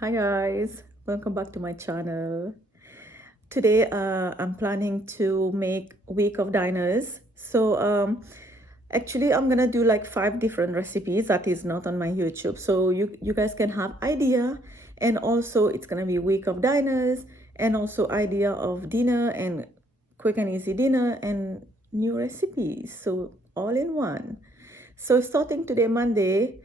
Hi guys, welcome back to my channel. Today I'm planning to make week of diners. Actually I'm gonna do like 5 different recipes that is not on my YouTube. So you guys can have idea, and also it's gonna be week of diners and also idea of dinner and quick and easy dinner and new recipes. So all in one. So starting today, Monday,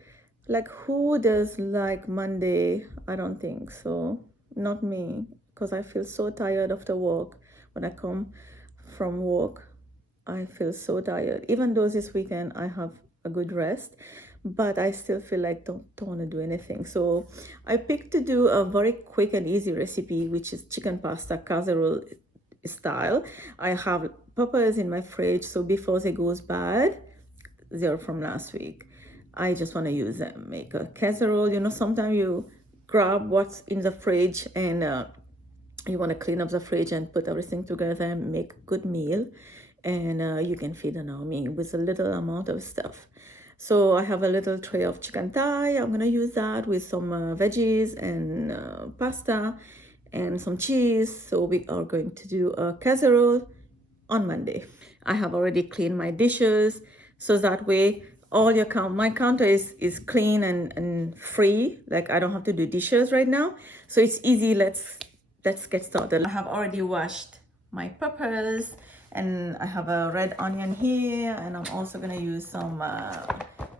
like who does like Monday? I don't think so. Not me, because I feel so tired after work. When I come from work, I feel so tired. Even though this weekend I have a good rest, but I still feel like don't want to do anything. So I picked to do a very quick and easy recipe, which is chicken pasta casserole style. I have peppers in my fridge, so before they goes bad, they're from last week. I just want to use them, make a casserole. Sometimes you grab what's in the fridge and you want to clean up the fridge and put everything together and make a good meal. And you can feed an army with a little amount of stuff. So I have a little tray of chicken thigh. I'm going to use that with some veggies and pasta and some cheese. So we are going to do a casserole on Monday. I have already cleaned my dishes, so that way all my counter is clean and free. Like I don't have to do dishes right now, so it's easy. Let's get started. I have already washed my peppers, and I have a red onion here, and I'm also gonna use some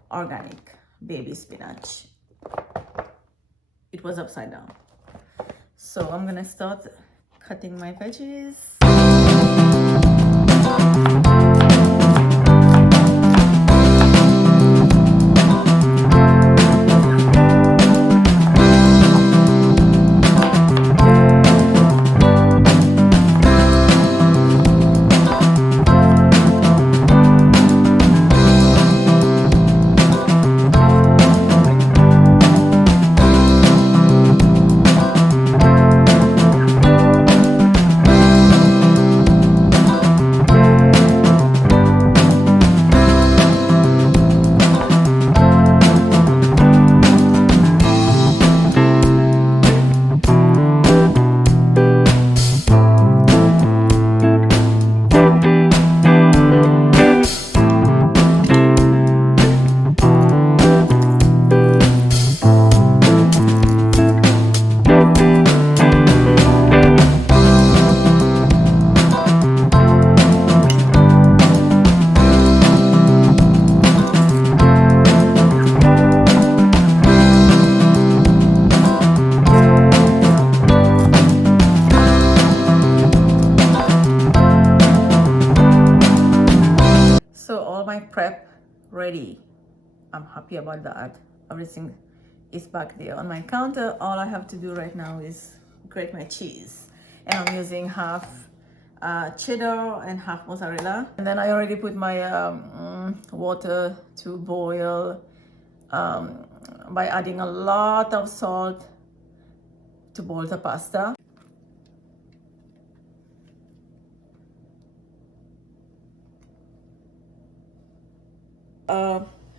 organic baby spinach. It was upside down, so I'm gonna start cutting my veggies. So all my prep ready. I'm happy about that. Everything is back there on my counter. All I have to do right now is grate my cheese, and I'm using half cheddar and half mozzarella. And then I already put my water to boil by adding a lot of salt to boil the pasta.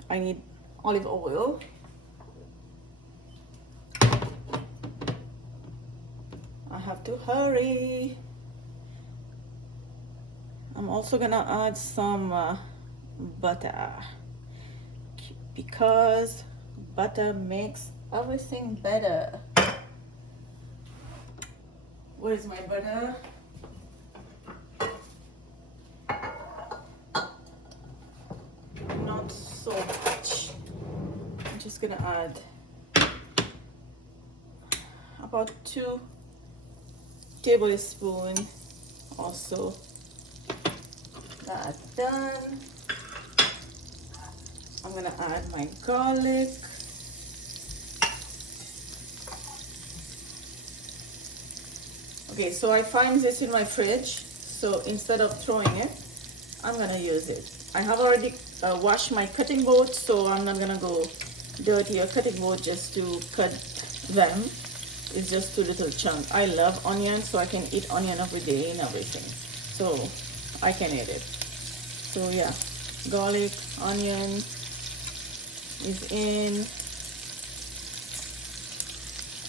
I need olive oil. I have to hurry. I'm also gonna add some butter, because butter makes everything better. Where's my butter? Not so much. I'm just gonna add about 2 tablespoons or so. That's done. I'm gonna add my garlic. Okay, so I find this in my fridge, so instead of throwing it, I'm gonna use it. I have already washed my cutting board, so I'm not gonna go dirty a cutting board just to cut them. It's just 2 little chunks. I love onion, so I can eat onion every day and everything. So I can eat it. So yeah, garlic, onion is in.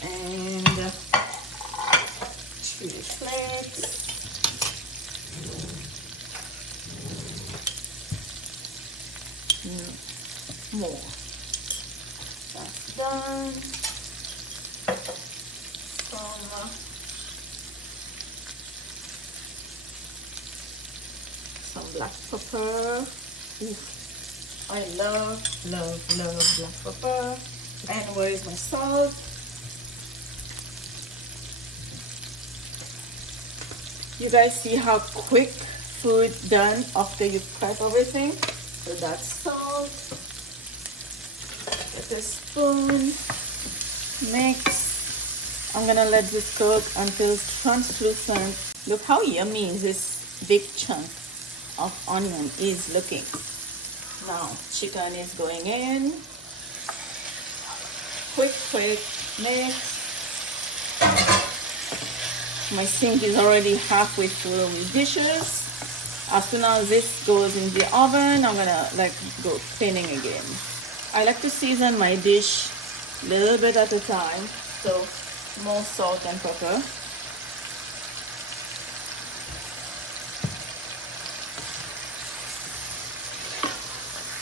and chili flakes. More. That's done. Some black pepper. Oof. I love black pepper. And where is my salt? You guys see how quick food done after you prep everything? So that's salt. Get a spoon. Mix. I'm gonna let this cook until it's translucent. Look how yummy this big chunk of onion is looking. Now chicken is going in. Quick mix. My sink is already halfway through with dishes. As soon as this goes in the oven, I'm gonna go cleaning again. I like to season my dish a little bit at a time, so more salt and pepper.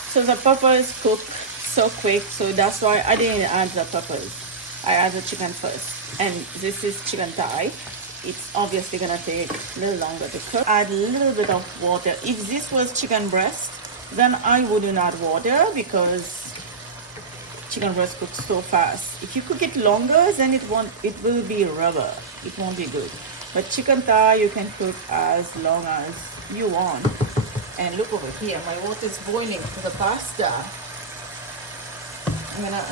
So the pepper is cooked so quick, so that's why I didn't add the peppers. I add the chicken first. And this is chicken thigh. It's obviously gonna take a little longer to cook. Add a little bit of water. If this was chicken breast, then I wouldn't add water because chicken breast cooks so fast. If you cook it longer, then it will be rubber. It won't be good. But chicken thigh you can cook as long as you want. And look over here, my water is boiling for the pasta. I'm gonna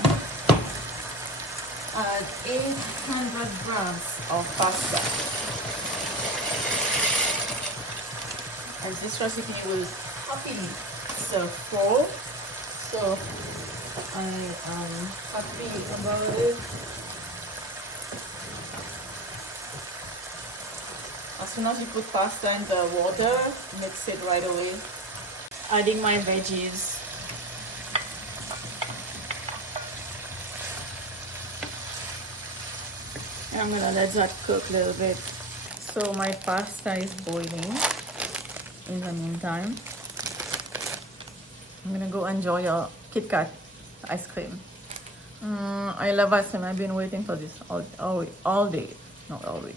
add 800 grams of pasta. And this recipe will happily serve 4. So I am happy about it. As soon as you put pasta in the water, mix it right away. Adding my veggies. And I'm gonna let that cook a little bit. So my pasta is boiling. In the meantime, I'm gonna go enjoy your Kit Kat ice cream. I love ice cream. I've been waiting for this all day, not all week.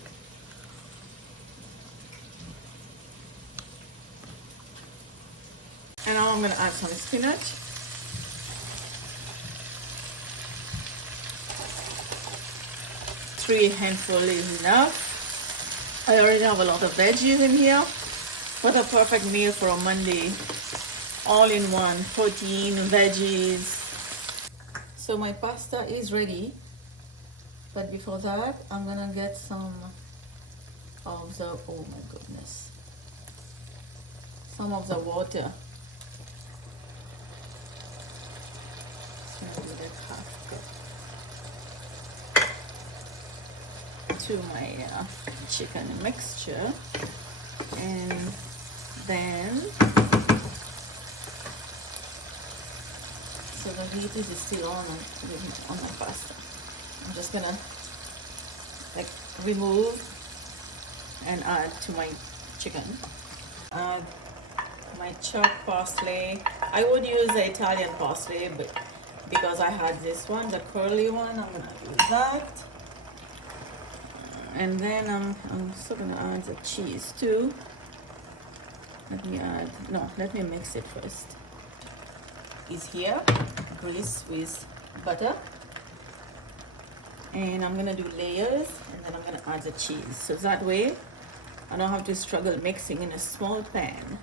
And now I'm gonna add some spinach. Three handful is enough. I already have a lot of veggies in here. What a perfect meal for a Monday. All in one, protein, veggies. So my pasta is ready. But before that, I'm gonna get some of the, oh my goodness, some of the water. So do that half cup to my chicken mixture, and then so the heat is still on my pasta. I'm just gonna remove and add to my chicken. Add my chopped parsley. I would use the Italian parsley, but because I had this one, the curly one, I'm gonna use that. And then I'm also gonna add the cheese too. Let me mix it first. Is here, grease with butter. And I'm gonna do layers, and then I'm gonna add the cheese. So that way, I don't have to struggle mixing in a small pan.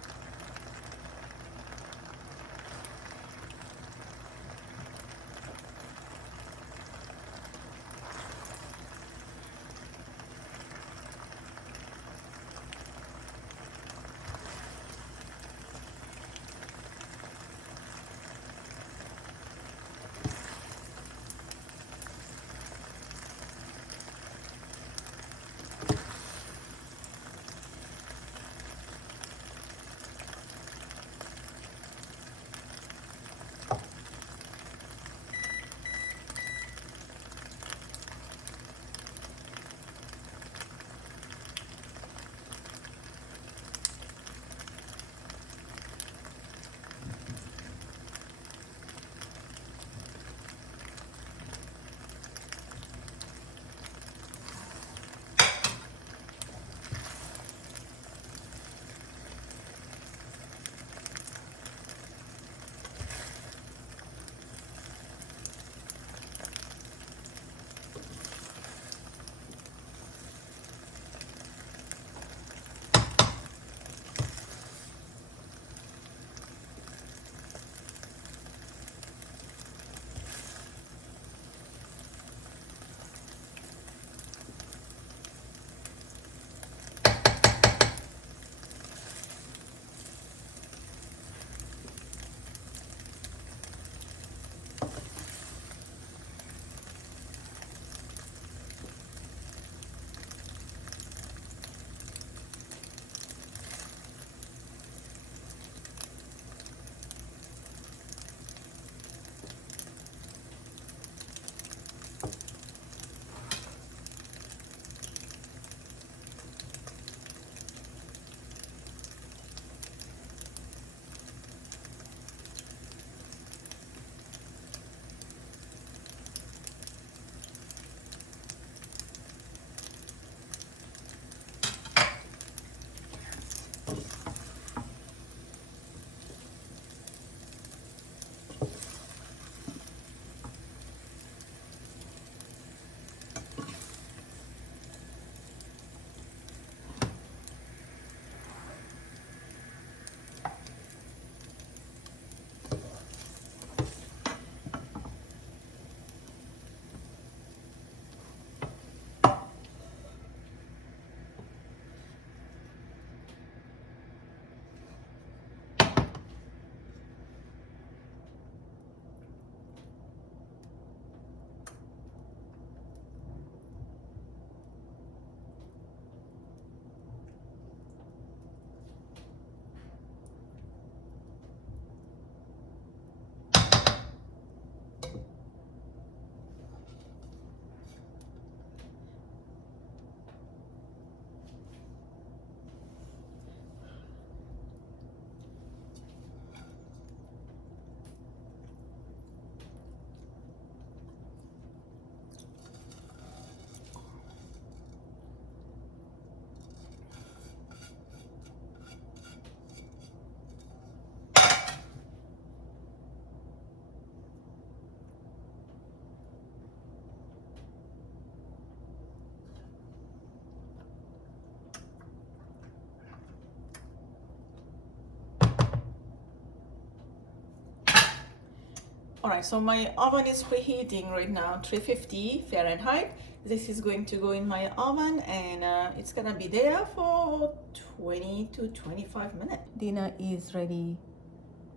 All right, so my oven is preheating right now, 350 Fahrenheit. This is going to go in my oven, and it's gonna be there for 20 to 25 minutes. Dinner is ready.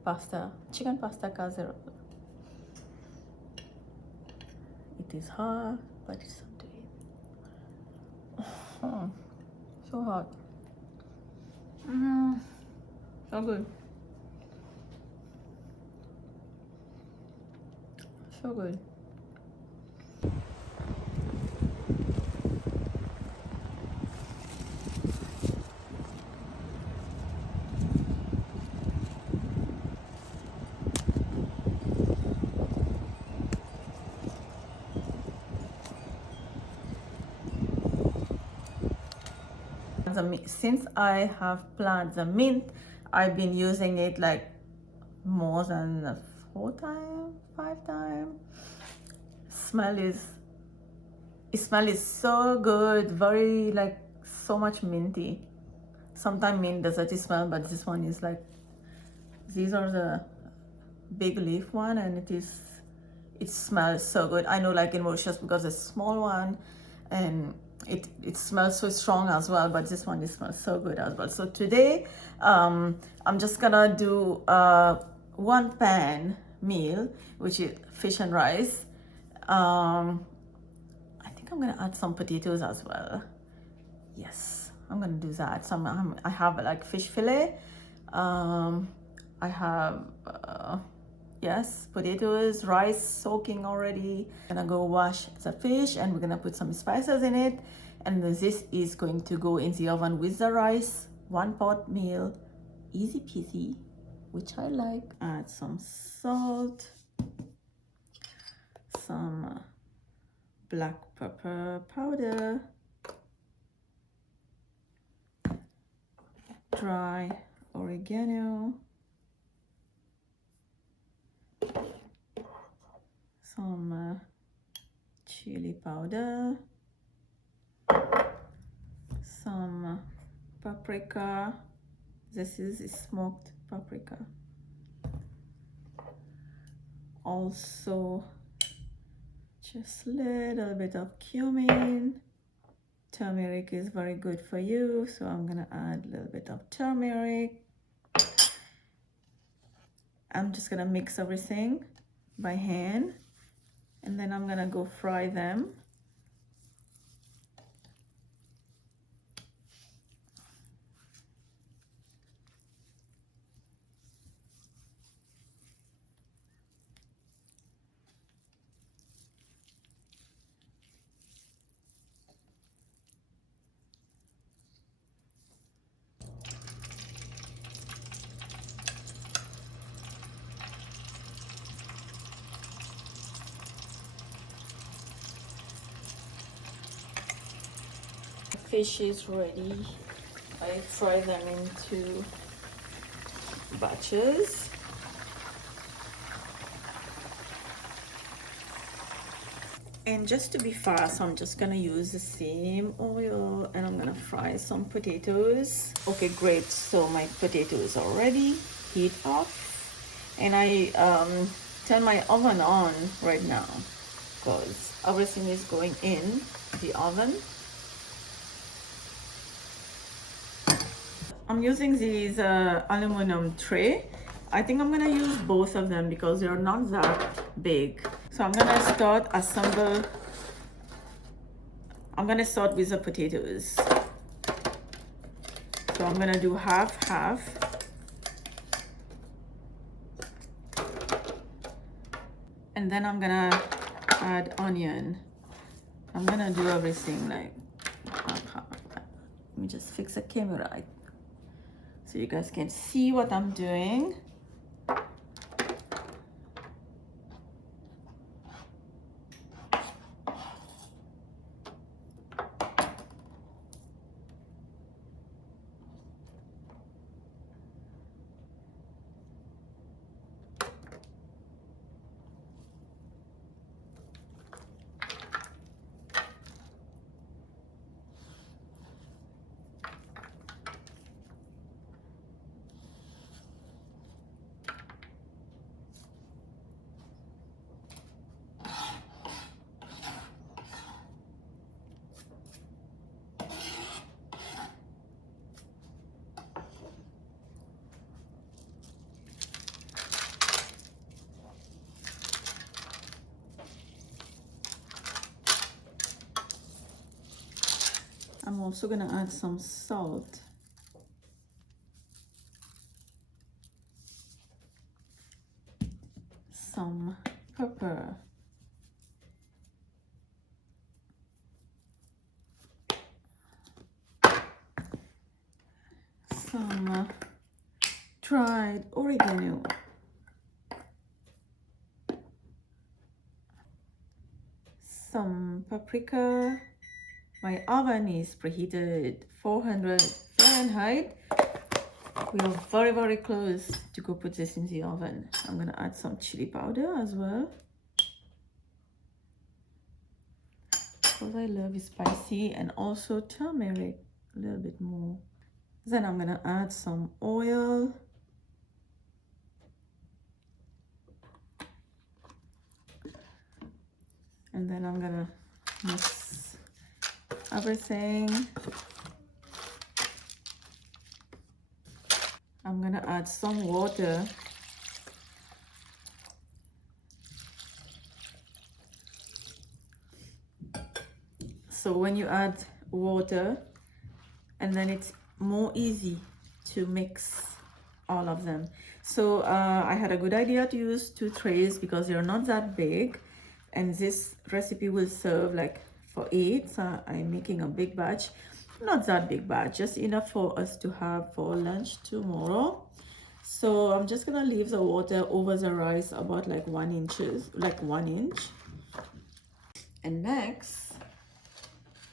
Pasta, chicken pasta casserole. It is hot, but it's something. Oh, so hot. So good. So good. Since I have planted the mint, I've been using it like more than 4 times, 5 times. Smell is so good, very like so much minty. Sometimes mint doesn't smell, but this one is like, these are the big leaf one, and it smells so good. I know, like in Mauritius, because it's a small one, and it smells so strong as well, but this one, it smells so good as well. So today I'm just gonna do a 1-pan meal, which is fish and rice. I think I'm gonna add some potatoes as well. Yes, I'm gonna do that. I have like fish fillet. I have yes, potatoes, rice soaking already. I'm gonna go wash the fish, and we're gonna put some spices in it, and then this is going to go in the oven with the rice. 1-pot meal, easy peasy, which I like. Add some salt, some black pepper powder, dry oregano, some chili powder, some paprika. This is smoked paprika. Also, just a little bit of cumin. Turmeric is very good for you, so I'm gonna add a little bit of turmeric. I'm just gonna mix everything by hand, and then I'm gonna go fry them. Fish is ready. I fry them into batches. And just to be fast, I'm just gonna use the same oil, and I'm gonna fry some potatoes. Okay, great. So my potatoes are ready, heat up, and I turn my oven on right now because everything is going in the oven. I'm using these aluminum tray. I think I'm gonna use both of them because they're not that big. So I'm gonna start with the potatoes. So I'm gonna do half. And then I'm gonna add onion. I'm gonna do everything like half. Let me just fix the camera so you guys can see what I'm doing. I'm also gonna add some salt. Some pepper. Some dried oregano. Some paprika. My oven is preheated 400 Fahrenheit. We are very, very close to go put this in the oven. I'm gonna add some chili powder as well, because I love it spicy, and also turmeric a little bit more. Then I'm gonna add some oil. And then I'm gonna mix everything. I'm gonna add some water. So when you add water, and then it's more easy to mix all of them. So I had a good idea to use 2 trays because they're not that big, and this recipe will serve like for 8. So I'm making a big batch, not that big batch, just enough for us to have for lunch tomorrow. So I'm just gonna leave the water over the rice about like 1 inch. And next,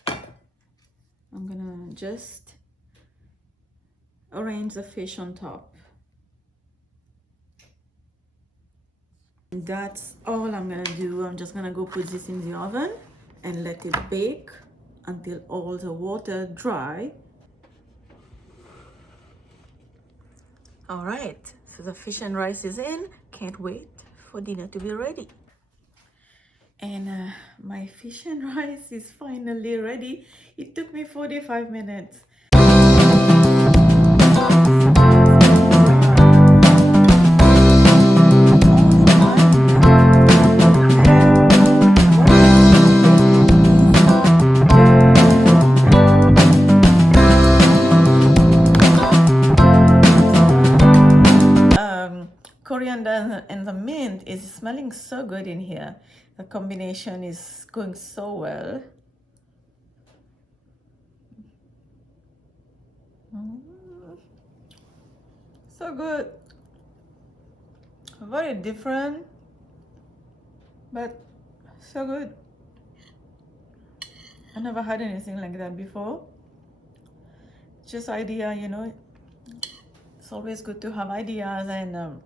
I'm gonna just arrange the fish on top. And that's all I'm gonna do. I'm just gonna go put this in the oven and let it bake until all the water dry. All right, so the fish and rice is in. Can't wait for dinner to be ready. And my fish and rice is finally ready. It took me 45 minutes. Coriander and the mint is smelling so good in here. The combination is going so well. So good. Very different, but so good. I never had anything like that before. Just idea, you know. It's always good to have ideas, and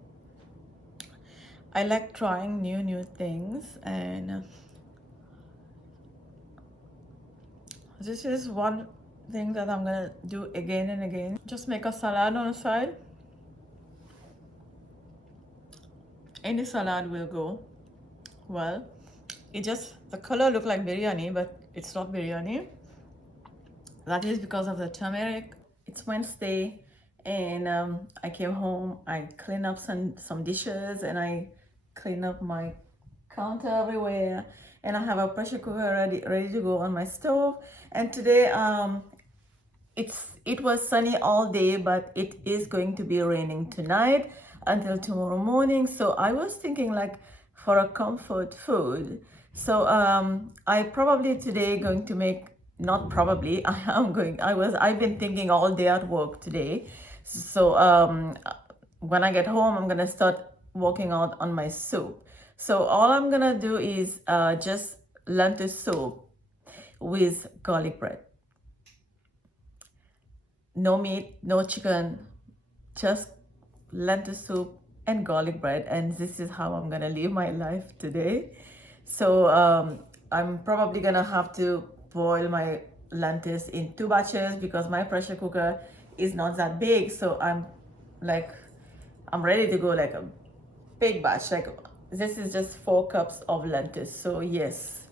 I like trying new things, and this is one thing that I'm gonna do again and again. Just make a salad on the side. Any salad will go well. It just, the color look like biryani, but it's not biryani. That is because of the turmeric. It's Wednesday, and I came home, I cleaned up some dishes, and I clean up my counter everywhere, and I have a pressure cooker ready to go on my stove. And today it was sunny all day, but it is going to be raining tonight until tomorrow morning. So I was thinking like for a comfort food. So I probably today going to make, not probably, I've been thinking all day at work today. So when I get home, I'm gonna start working out on my soup. So all I'm gonna do is just lentil soup with garlic bread. No meat, no chicken, just lentil soup and garlic bread. And this is how I'm gonna live my life today. So I'm probably gonna have to boil my lentils in 2 batches because my pressure cooker is not that big. So I'm ready to go like a big batch. Like this is just 4 cups of lentils. So yes,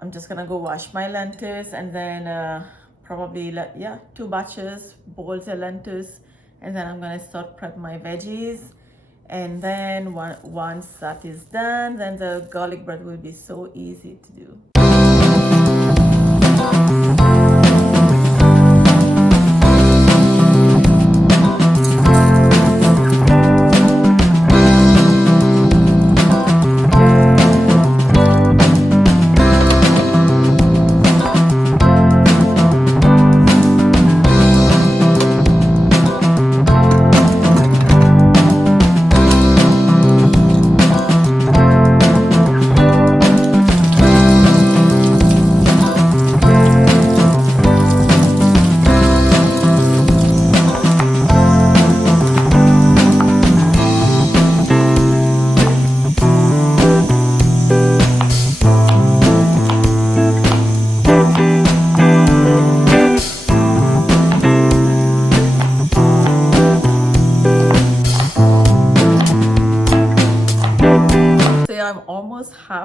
I'm just gonna go wash my lentils, and then probably 2 batches, boil the lentils, and then I'm gonna start prep my veggies. And then once that is done, then the garlic bread will be so easy to do.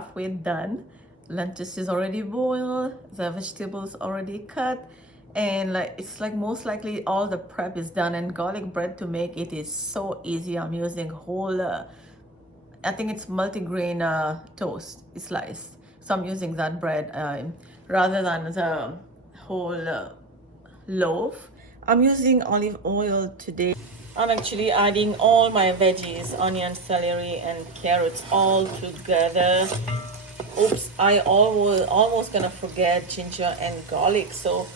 halfway done. Lettuce is already boiled, the vegetables already cut, and like it's like most likely all the prep is done. And garlic bread to make it is so easy. I'm using whole I think it's multigrain toast sliced, so I'm using that bread rather than the whole loaf. I'm using olive oil today. I'm actually adding all my veggies, onion, celery, and carrots all together. Oops, I almost gonna forget ginger and garlic. So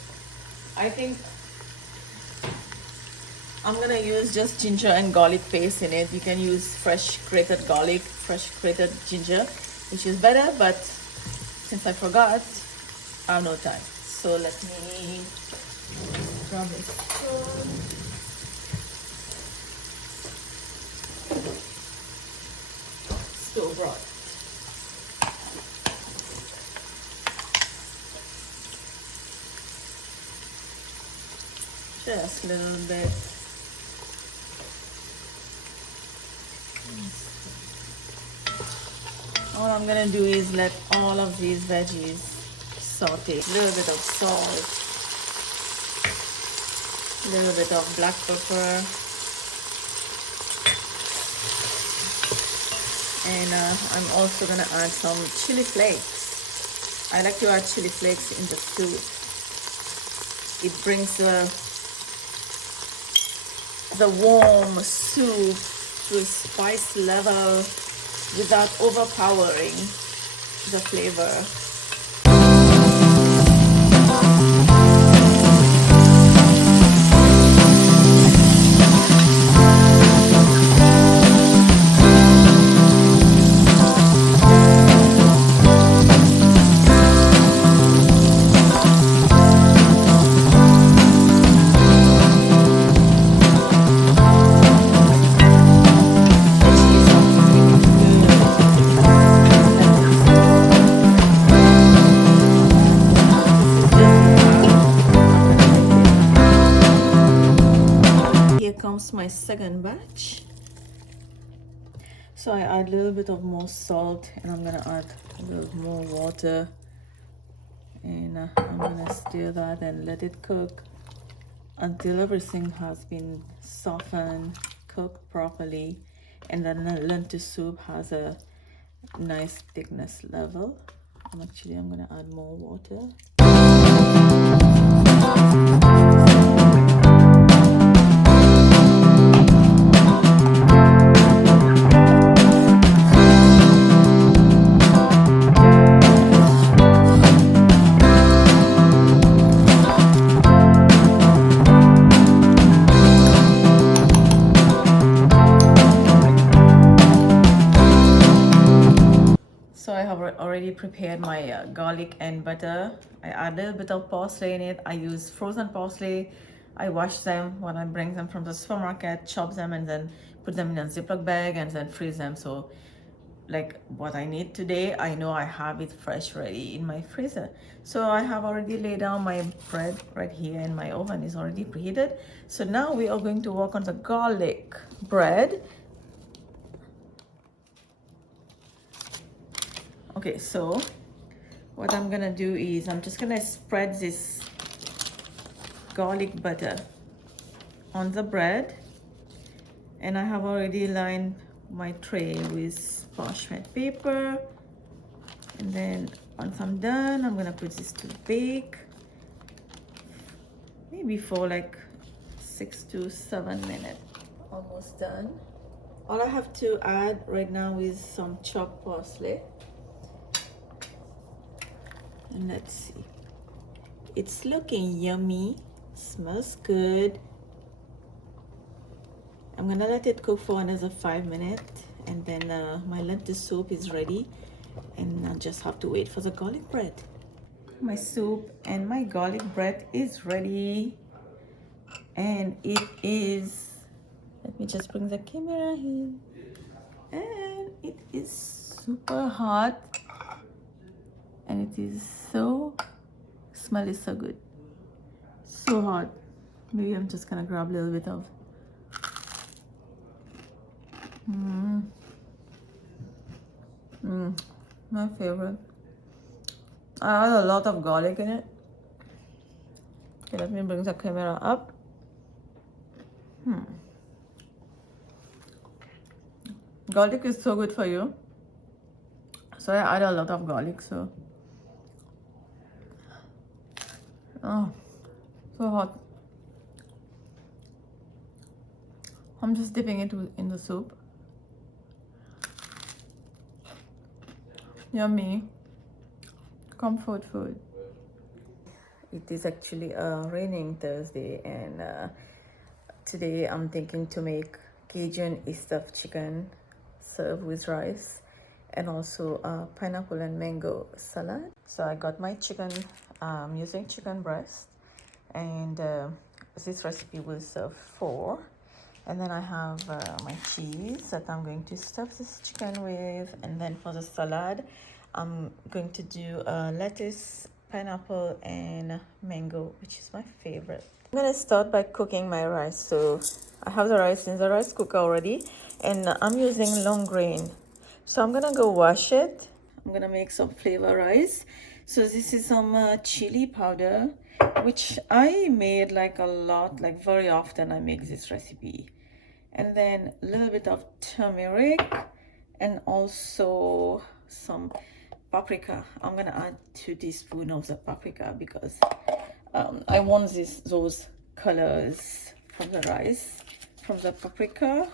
I think I'm gonna use just ginger and garlic paste in it. You can use fresh grated garlic, fresh grated ginger, which is better, but since I forgot, I have no time. So let me grab this spoon. Store brought. Just a little bit. All I'm gonna do is let all of these veggies saute. A little bit of salt, a little bit of black pepper, and I'm also gonna add some chili flakes. I like to add chili flakes in the soup. It brings the warm soup to a spice level without overpowering the flavor. My second batch, so I add a little bit of more salt, and I'm gonna add a little more water, and I'm gonna stir that and let it cook until everything has been softened, cooked properly, and then the lentil soup has a nice thickness level. I'm gonna add more water. So I have already prepared my garlic and butter. I add a little bit of parsley in it. I use frozen parsley. I wash them when I bring them from the supermarket, chop them, and then put them in a Ziploc bag and then freeze them. So like what I need today, I know I have it fresh ready in my freezer. So I have already laid down my bread right here, and my oven is already preheated. So now we are going to work on the garlic bread. Okay, so what I'm gonna do is I'm just gonna spread this garlic butter on the bread, and I have already lined my tray with parchment paper. And then once I'm done, I'm gonna put this to bake, maybe for like 6 to 7 minutes. Almost done. All I have to add right now is some chopped parsley. And let's see, it's looking yummy, smells good. I'm gonna let it cook for another 5 minutes, and then my lentil soup is ready, and I just have to wait for the garlic bread. My soup and my garlic bread is ready, and it is, let me just bring the camera in, and it is super hot, and it is so, smell is so good, so hot. Maybe I'm just gonna grab a little bit of My favorite. I add a lot of garlic in it. Okay, let me bring the camera up. Garlic is so good for you. So I add a lot of garlic, so. Oh, so hot. I'm just dipping it in the soup. Yummy. Comfort food. It is actually a raining Thursday, and today I'm thinking to make Cajun stuffed chicken served with rice, and also pineapple and mango salad. So I got my chicken using chicken breast, and this recipe will serve 4. And then I have my cheese that I'm going to stuff this chicken with. And then for the salad, I'm going to do lettuce, pineapple, and mango, which is my favorite. I'm gonna start by cooking my rice. So I have the rice in the rice cooker already, and I'm using long grain. So I'm gonna go wash it. I'm gonna make some flavor rice. So this is some chili powder, which I made like a lot, like very often I make this recipe. And then a little bit of turmeric, and also some paprika. I'm gonna add 2 teaspoons of the paprika because I want those colors from the rice, from the paprika.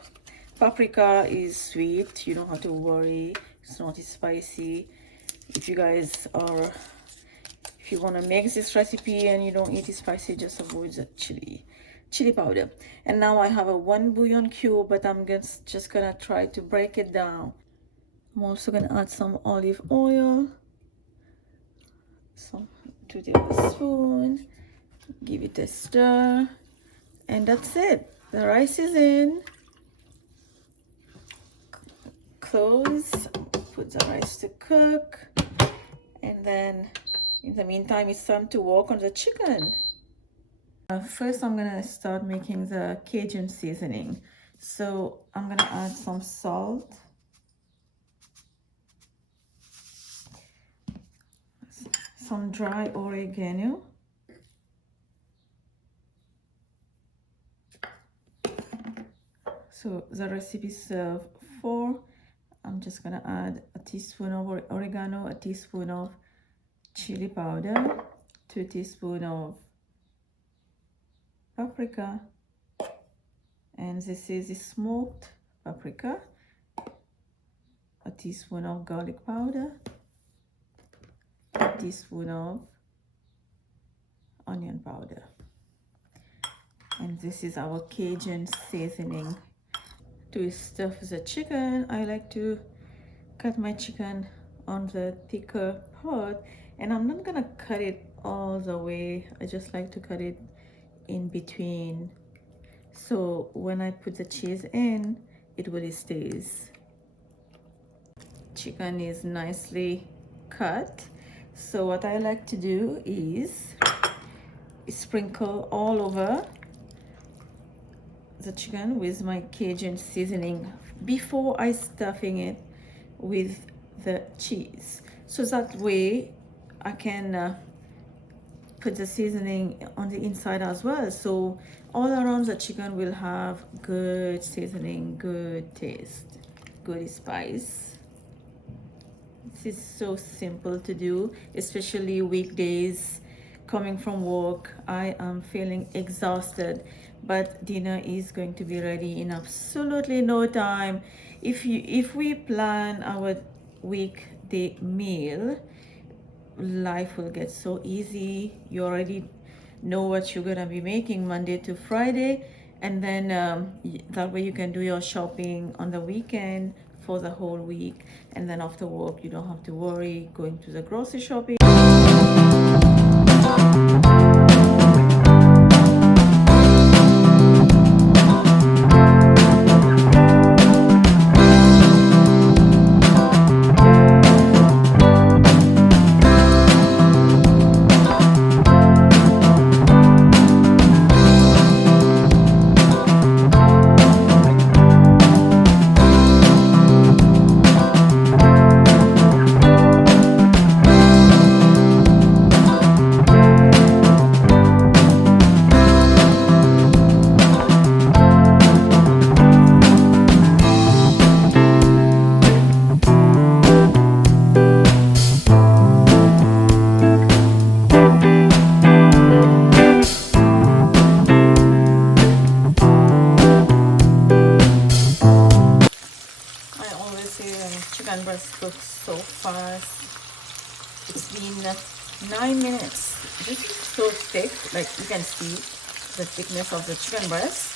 Paprika is sweet, you don't have to worry, it's not spicy. If you guys are, if you want to make this recipe and you don't eat spicy, just avoid the chili powder. And now I have a 1 bouillon cube, but I'm just gonna try to break it down. I'm also gonna add some olive oil, some 2 tablespoons, give it a stir, and that's it. The rice is in. Close, put the rice to cook, and then in the meantime it's time to work on the chicken. First I'm gonna start making the Cajun seasoning. So I'm gonna add some salt, some dry oregano, so the recipe serves 4. I'm just gonna add a teaspoon of oregano, a teaspoon of chili powder, 2 teaspoons of paprika, and this is the smoked paprika, a teaspoon of garlic powder, a teaspoon of onion powder, and this is our Cajun seasoning. To stuff the chicken, I like to cut my chicken on the thicker part, and I'm not gonna cut it all the way. I just like to cut it in between, so when I put the cheese in, it really stays. Chicken is nicely cut, so what I like to do is sprinkle all over the chicken with my Cajun seasoning before I stuffing it with the cheese, so that way I can put the seasoning on the inside as well, so all around the chicken will have good seasoning, good taste, good spice. This is so simple to do, especially weekdays. Coming from work, I am feeling exhausted, but dinner is going to be ready in absolutely no time. If we plan our weekday meal, life will get so easy. You already know what you're gonna be making Monday to Friday, and then that way you can do your shopping on the weekend for the whole week, and then after work you don't have to worry going to the grocery shopping. 9 minutes. This is so thick, like you can see the thickness of the chicken breast.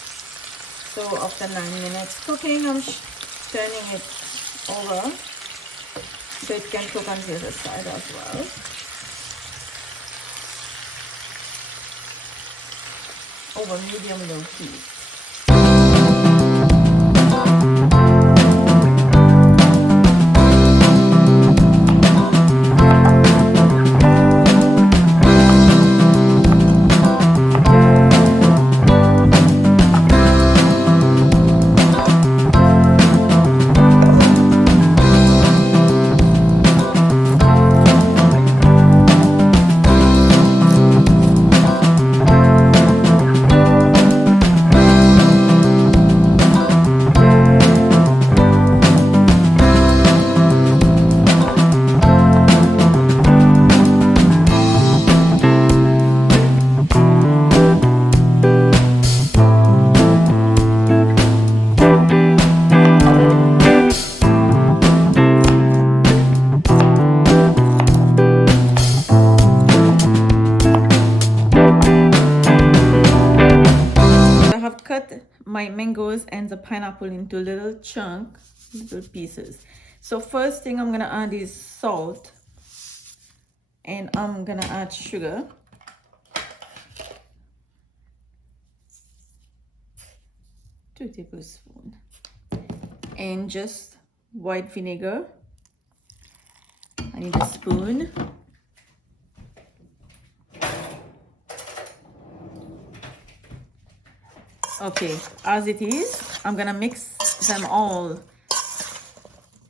So after 9 minutes cooking, I'm turning it over so it can cook on the other side as well. Over medium low heat. Cut my mangoes and the pineapple into little pieces. So first thing I'm gonna add is salt, and I'm gonna add sugar. 2 tablespoons. And just white vinegar. I need a spoon. Okay, as it is, I'm gonna mix them all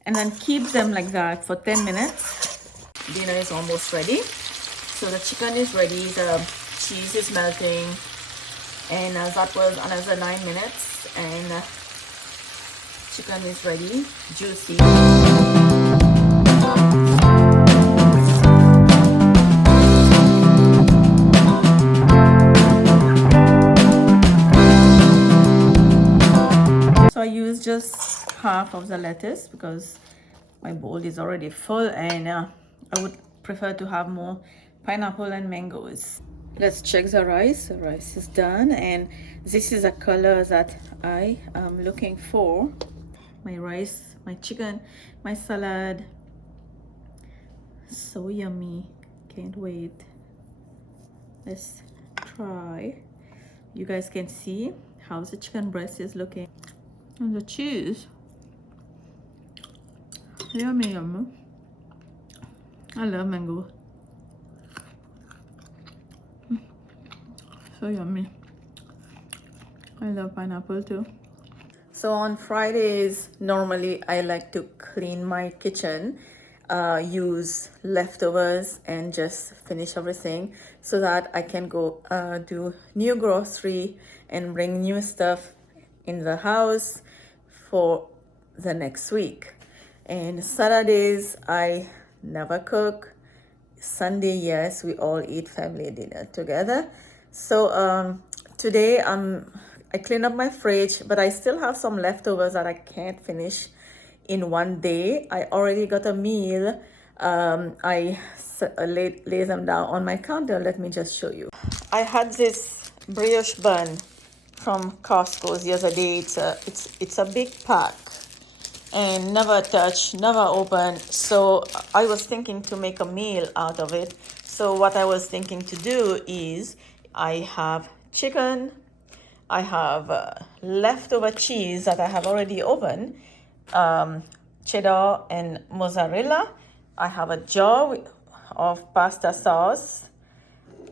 and then keep them like that for 10 minutes. Dinner is almost ready. So the chicken is ready, the cheese is melting, and that was another 9 minutes, and chicken is ready, juicy. So I use just half of the lettuce because my bowl is already full, and I would prefer to have more pineapple and mangoes. Let's check the rice. The rice is done, and this is a color that I am looking for. My rice, my chicken, my salad. So yummy. Can't wait. Let's try. You guys can see how the chicken breast is looking. And the cheese, yummy, yummy. I love mango. So yummy. I love pineapple too. So on Fridays, normally I like to clean my kitchen, use leftovers and just finish everything so that I can go do new grocery and bring new stuff in the house for the next week. And Saturdays I never cook. Sunday, yes, we all eat family dinner together. So today I cleaned up my fridge, but I still have some leftovers that I can't finish in one day. I already got a meal. I lay them down on my counter. Let me just show you. I had this brioche bun from Costco the other day. It's a big pack and never touched, never opened. So I was thinking to make a meal out of it. So what I was thinking to do is I have chicken, I have leftover cheese that I have already opened, cheddar and mozzarella. I have a jar of pasta sauce.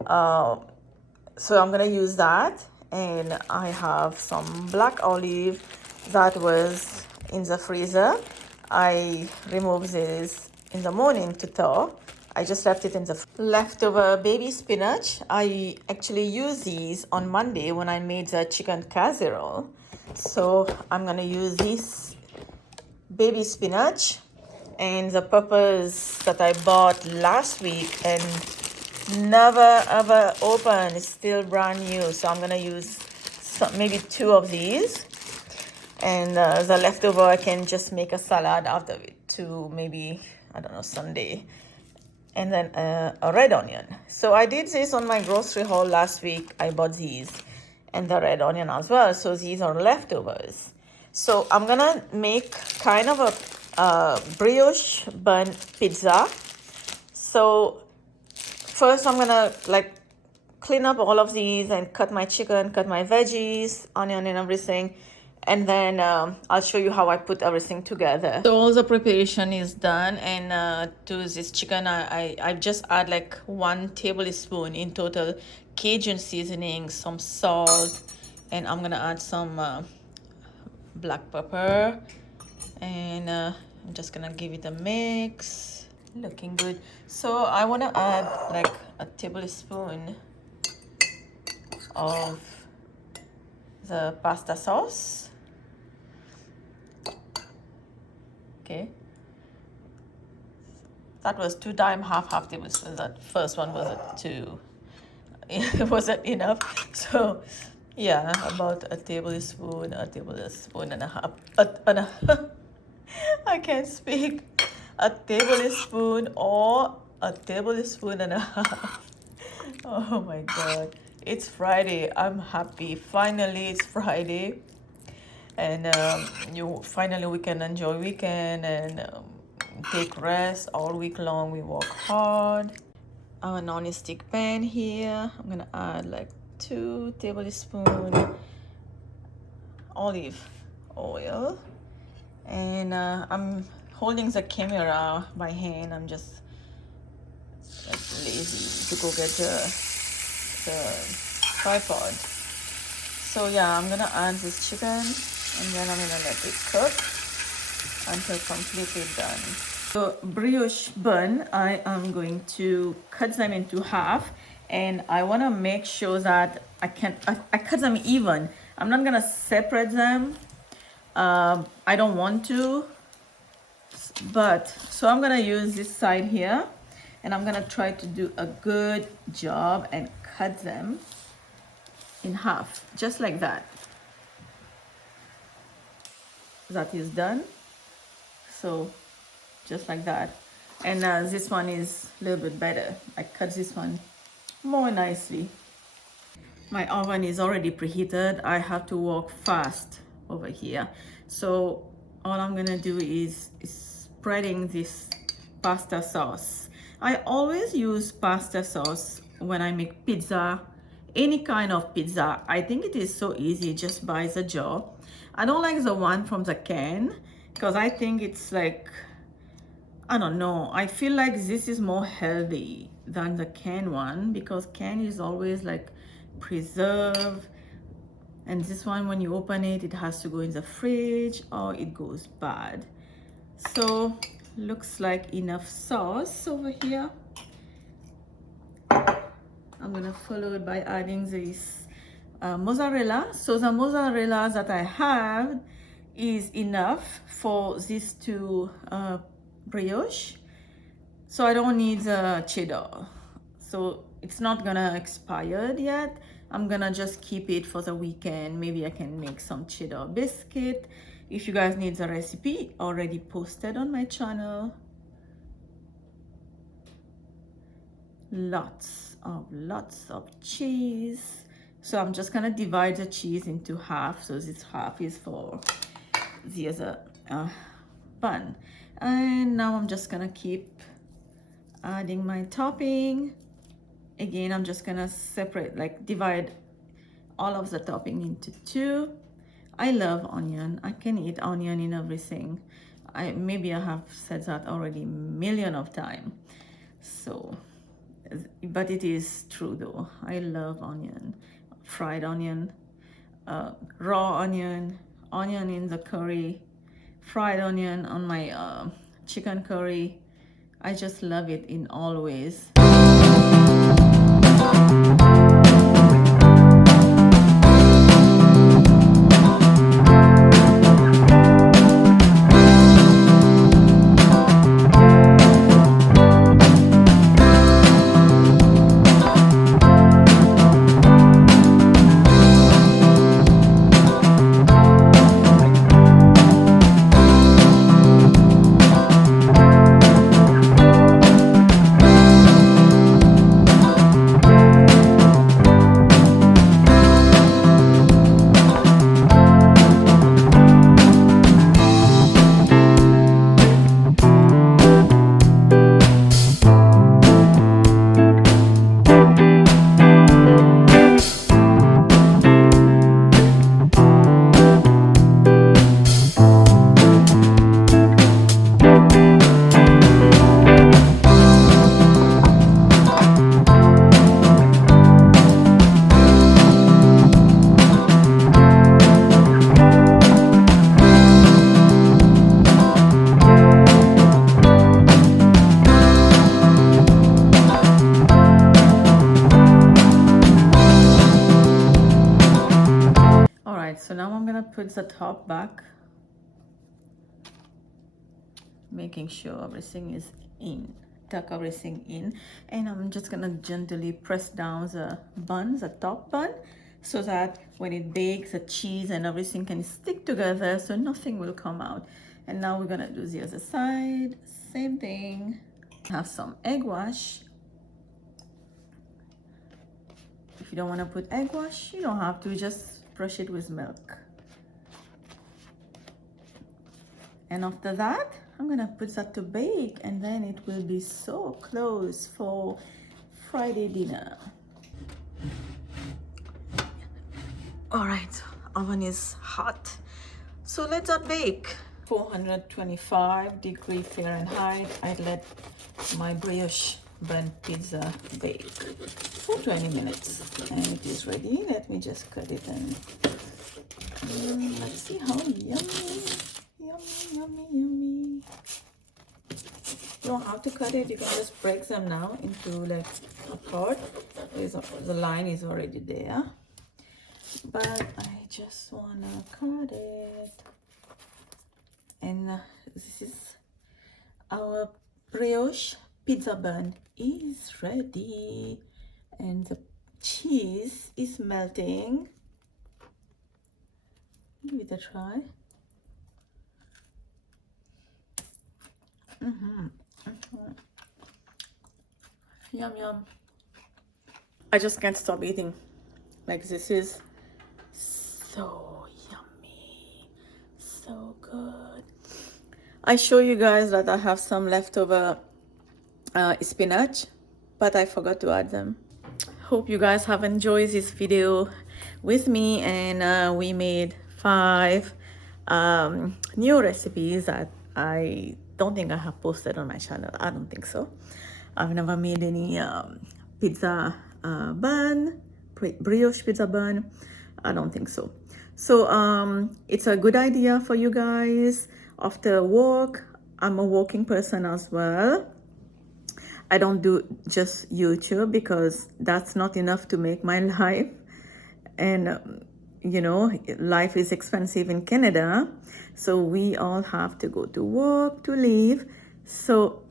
So I'm gonna use that. And I have some black olive that was in the freezer. I removed this in the morning to thaw. I just left it in the leftover baby spinach. I actually used these on Monday when I made the chicken casserole. So I'm gonna use this baby spinach and the peppers that I bought last week and never ever opened. It's still brand new. So I'm gonna use maybe 2 of these, and the leftover I can just make a salad out of it to maybe, I don't know, Sunday. and then a red onion. So I did this on my grocery haul last week. I bought these and the red onion as well. So these are leftovers. So I'm gonna make kind of a brioche bun pizza. So first I'm gonna like clean up all of these and cut my chicken, cut my veggies, onion and everything. And then I'll show you how I put everything together. So all the preparation is done, and to this chicken I just add like 1 tablespoon in total Cajun seasoning, some salt, and I'm gonna add some black pepper, and I'm just gonna give it a mix. Looking good. So I want to add like a tablespoon of the pasta sauce. Okay, that was 2 times half tablespoons. That first one was a 2. It wasn't enough. So yeah, about a tablespoon and a half. I can't speak. A tablespoon or a tablespoon and a half. Oh my God. It's Friday. I'm happy. Finally, it's Friday. And finally we can enjoy weekend and take rest all week long. We work hard. A non-stick pan here. I'm gonna add like 2 tablespoons olive oil, and I'm holding the camera by hand. I'm just like lazy to go get the tripod. So yeah, I'm gonna add this chicken, and then I'm gonna let it cook until completely done. So brioche bun, I am going to cut them into half, and I want to make sure that I cut them even. I'm not gonna separate them. I don't want to, but so I'm gonna use this side here, and I'm gonna try to do a good job and cut them in half, just like that. That is done. So just like that. And this one is a little bit better. I cut this one more nicely. My oven is already preheated. I have to work fast over here. So all I'm gonna do is spreading this pasta sauce. I always use pasta sauce when I make pizza, any kind of pizza. I think it is so easy, just buy the jar. I don't like the one from the can because I think it's like, I don't know, I feel like this is more healthy than the can one, because can is always like preserved, and this one, when you open it, it has to go in the fridge or it goes bad. So looks like enough sauce over here. I'm gonna follow it by adding this mozzarella. So the mozzarella that I have is enough for these 2 brioche. So I don't need the cheddar. So it's not gonna expire yet. I'm gonna just keep it for the weekend. Maybe I can make some cheddar biscuit. If you guys need the recipe, already posted on my channel. Lots of cheese. So I'm just gonna divide the cheese into half. So this half is for the other bun. And now I'm just gonna keep adding my topping. Again, I'm just gonna separate, like divide all of the topping into 2. I love onion. I can eat onion in everything. Maybe I have said that already a million of times. So, but it is true though. I love onion, fried onion, raw onion, onion in the curry, fried onion on my chicken curry. I just love it in all ways. put the top back, making sure everything is in, tuck everything in, and I'm just gonna gently press down the bun, the top bun, so that when it bakes, the cheese and everything can stick together so nothing will come out. And now we're gonna do the other side, same thing. Have some egg wash. If you don't want to put egg wash, you don't have to, just brush it with milk. And after that, I'm gonna put that to bake, and then it will be so close for Friday dinner. All right, oven is hot, so let's not bake. 425 degrees Fahrenheit. I let my brioche bun pizza bake for 20 minutes, and it is ready. Let me just cut it and let's see how yummy. Yummy, yummy, yummy. You don't have to cut it, you can just break them now into like a part. The line is already there, but I just wanna cut it. And this is our brioche pizza bun is ready, and the cheese is melting. Give it a try. Yum yum. I just can't stop eating. Like, this is so yummy, so good. I show you guys that I have some leftover spinach, but I forgot to add them. Hope you guys have enjoyed this video with me, and we made 5 new recipes that I don't think I have posted on my channel. I don't think so. I've never made any pizza bun, brioche pizza bun. I don't think so. So it's a good idea for you guys after work. I'm a working person as well. I don't do just YouTube because that's not enough to make my life. And you know, life is expensive in Canada, so we all have to go to work to live. So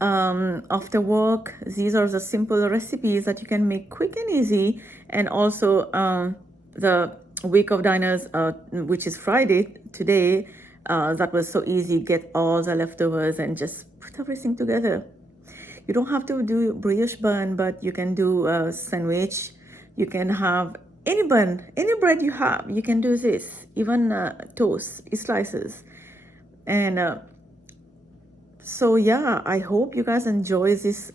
after work, these are the simple recipes that you can make quick and easy. And also the week of diners, which is Friday today, that was so easy. Get all the leftovers and just put everything together. You don't have to do brioche bun, but you can do a sandwich. You can have any bun, any bread you have, you can do this. Even toast, slices. And so yeah, I hope you guys enjoy this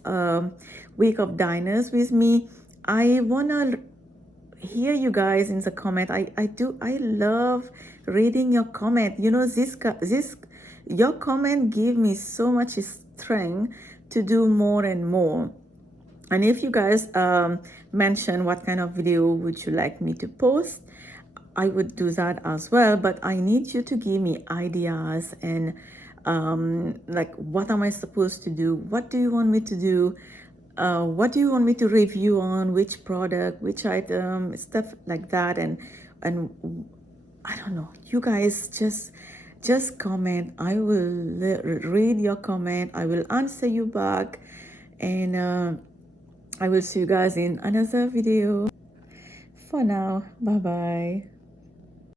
week of diners with me. I wanna hear you guys in the comment. I love reading your comment. You know, your comment give me so much strength to do more and more. And if you guys mention what kind of video would you like me to post, I would do that as well. But I need you to give me ideas and like, what am I supposed to do? What do you want me to do? What do you want me to review on? Which product, which item, stuff like that. And I don't know. You guys just comment. I will read your comment. I will answer you back, and I will see you guys in another video. For now, bye bye.